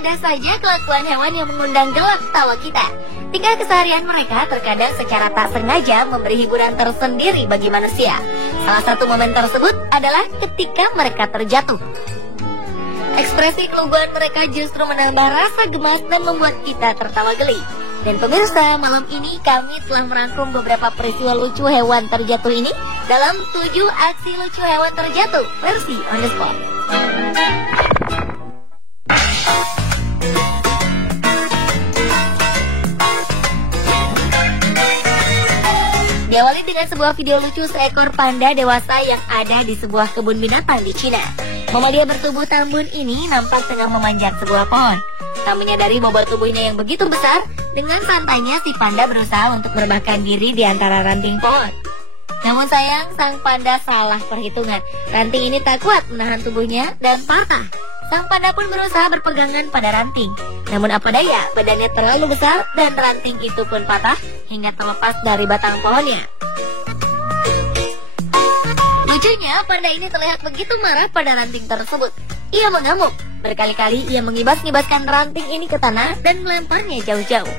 ada saja kelakuan hewan yang mengundang gelak tawa kita. Tingkah keseharian mereka terkadang secara tak sengaja memberi hiburan tersendiri bagi manusia. Salah satu momen tersebut adalah ketika mereka terjatuh. Ekspresi keluguan mereka justru menambah rasa gemas dan membuat kita tertawa geli. Dan pemirsa, malam ini kami telah merangkum beberapa peristiwa lucu hewan terjatuh ini dalam 7 aksi lucu hewan terjatuh versi on the spot. Diawali dengan sebuah video lucu seekor panda dewasa yang ada di sebuah kebun binatang di Cina. Mamalia bertubuh tambun ini nampak tengah memanjat sebuah pohon. Tak menyadari bobot tubuhnya yang begitu besar, dengan santainya si panda berusaha untuk merebahkan diri di antara ranting pohon. Namun sayang, sang panda salah perhitungan. Ranting ini tak kuat menahan tubuhnya dan patah. Sang panda pun berusaha berpegangan pada ranting. Namun apa daya, badannya terlalu besar dan ranting itu pun patah hingga terlepas dari batang pohonnya. Lucunya, panda ini terlihat begitu marah pada ranting tersebut. Ia mengamuk. Berkali-kali ia mengibas-ngibaskan ranting ini ke tanah dan melemparnya jauh-jauh.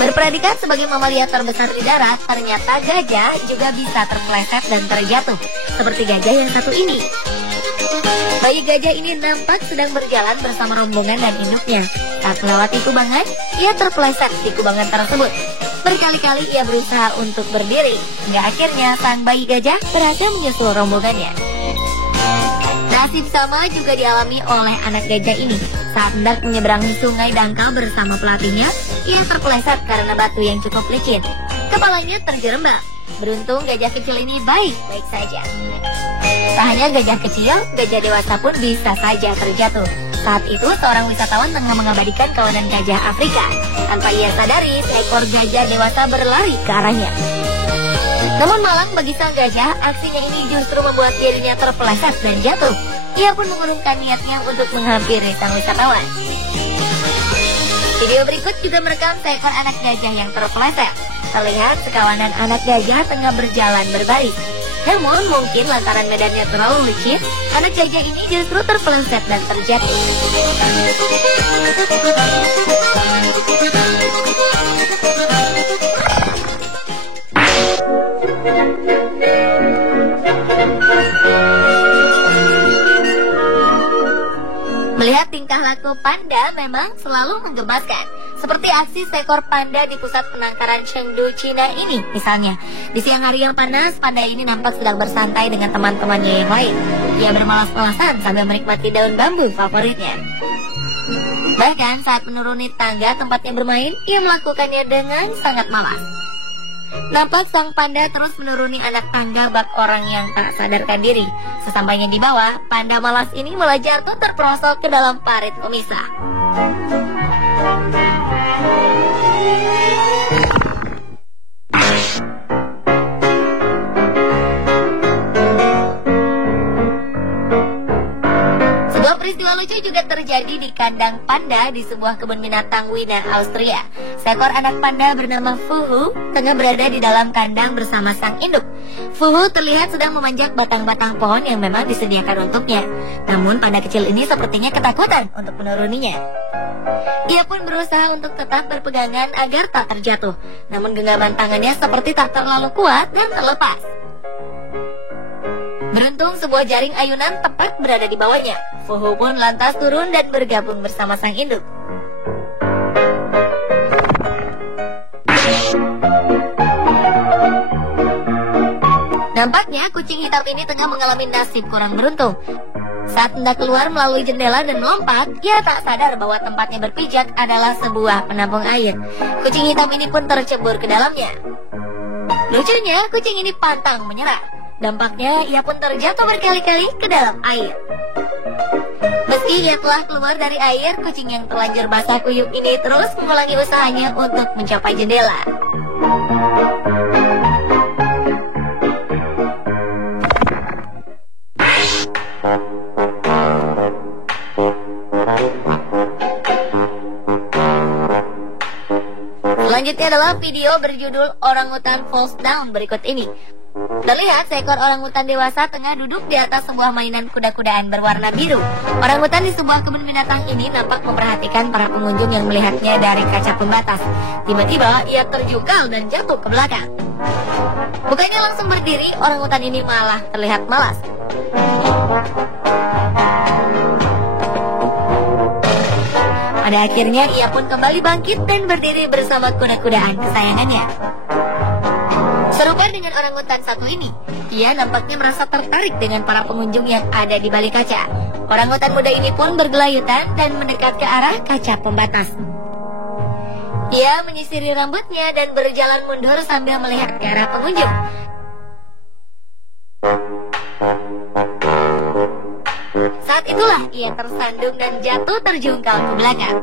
Berpredikat sebagai mamalia terbesar di darat, ternyata gajah juga bisa terpeleset dan terjatuh, seperti gajah yang satu ini. Bayi gajah ini nampak sedang berjalan bersama rombongan dan induknya. Saat melewati kubangan, ia terpeleset di kubangan tersebut. Berkali-kali ia berusaha untuk berdiri, hingga akhirnya sang bayi gajah berhasil menyusul rombongannya. Nasib sama juga dialami oleh anak gajah ini. Saat hendak menyeberangi sungai dangkal bersama pelatihnya, ia terpeleset karena batu yang cukup licin. Kepalanya terjerembab. Beruntung gajah kecil ini baik-baik saja. Tak hanya gajah kecil, gajah dewasa pun bisa saja terjatuh. Saat itu seorang wisatawan tengah mengabadikan kawanan gajah Afrika. Tanpa ia sadari, seekor gajah dewasa berlari ke arahnya. Namun malang bagi sang gajah, aksinya ini justru membuat dirinya terpeleset dan jatuh. Ia pun mengurungkan niatnya untuk menghampiri sang wisatawan. Video berikut juga merekam seekor anak gajah yang terpeleset. Terlihat sekawanan anak gajah tengah berjalan berbaris. Namun mungkin lantaran medannya terlalu licin, anak gajah ini justru terpeleset dan terjatuh. Melihat tingkah laku panda memang selalu menggemaskan. Seperti aksi seekor panda di pusat penangkaran Chengdu, Cina ini. Misalnya, di siang hari yang panas, panda ini nampak sedang bersantai dengan teman-temannya yang lain. Ia bermalas-malasan sambil menikmati daun bambu favoritnya. Bahkan saat menuruni tangga tempatnya bermain, ia melakukannya dengan sangat malas. Nampak sang panda terus menuruni anak tangga bak orang yang tak sadarkan diri. Sesampainya di bawah, panda malas ini malah jatuh terperosok ke dalam parit pemisah. Sebuah peristiwa lucu juga terjadi di kandang panda di sebuah kebun binatang Wina, Austria. Seekor anak panda bernama Fuhu tengah berada di dalam kandang bersama sang induk. Fuhu terlihat sedang memanjat batang-batang pohon yang memang disediakan untuknya. Namun panda kecil ini sepertinya ketakutan untuk menuruninya. Ia pun berusaha untuk tetap berpegangan agar tak terjatuh. Namun genggaman tangannya seperti tak terlalu kuat dan terlepas. Beruntung sebuah jaring ayunan tepat berada di bawahnya. Fuhu pun lantas turun dan bergabung bersama sang induk. Nampaknya kucing hitam ini tengah mengalami nasib kurang beruntung. Saat hendak keluar melalui jendela dan melompat, ia tak sadar bahwa tempatnya berpijak adalah sebuah penampung air. Kucing hitam ini pun tercebur ke dalamnya. Lucunya, kucing ini pantang menyerah. Dampaknya, ia pun terjatuh berkali-kali ke dalam air. Meski ia telah keluar dari air, kucing yang terlanjur basah kuyup ini terus mengulangi usahanya untuk mencapai jendela. Selanjutnya adalah video berjudul Orangutan Falls Down berikut ini. Terlihat seekor orangutan dewasa tengah duduk di atas sebuah mainan kuda-kudaan berwarna biru. Orangutan di sebuah kebun binatang ini nampak memperhatikan para pengunjung yang melihatnya dari kaca pembatas. Tiba-tiba ia terjungkal dan jatuh ke belakang. Bukannya langsung berdiri, orangutan ini malah terlihat malas. Pada akhirnya ia pun kembali bangkit dan berdiri bersama kuda-kudaan kesayangannya. Serupa dengan orangutan satu ini, ia nampaknya merasa tertarik dengan para pengunjung yang ada di balik kaca. Orangutan muda ini pun bergelayutan dan mendekat ke arah kaca pembatas. Ia menyisiri rambutnya dan berjalan mundur sambil melihat ke arah pengunjung. Saat itulah ia tersandung dan jatuh terjungkal ke belakang.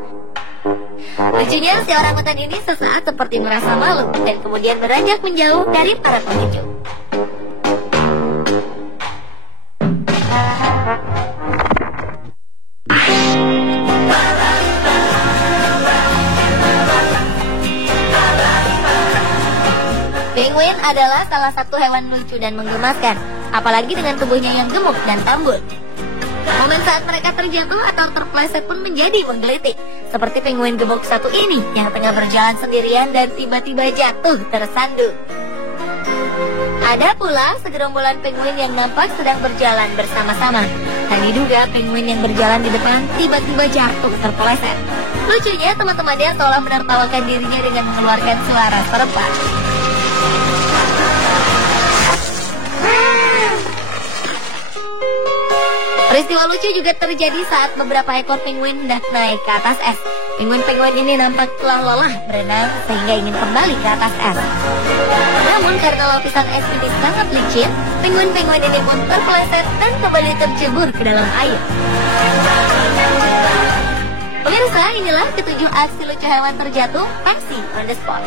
Lucunya si orangutan ini sesaat seperti merasa malu dan kemudian beranjak menjauh dari para pengunjung. Penguin adalah salah satu hewan lucu dan menggemaskan, apalagi dengan tubuhnya yang gemuk dan tambun. Momen saat mereka terjatuh atau terpleset pun menjadi menggelitik, seperti penguin gemuk satu ini yang tengah berjalan sendirian dan tiba-tiba jatuh tersandung. Ada pula segerombolan penguin yang nampak sedang berjalan bersama-sama. Dan diduga penguin yang berjalan di depan tiba-tiba jatuh terpeleset. Lucunya teman-temannya seolah menertawakan dirinya dengan mengeluarkan suara serempak. Peristiwa lucu juga terjadi saat beberapa ekor penguin hendak naik ke atas es. Penguin-penguin ini nampak telah lelah berenang sehingga ingin kembali ke atas es. Namun karena lapisan es ini sangat licin, penguin-penguin ini pun terpeleset dan kembali tercebur ke dalam air. Pemirsa, inilah ketujuh aksi lucu hewan terjatuh versi on the spot.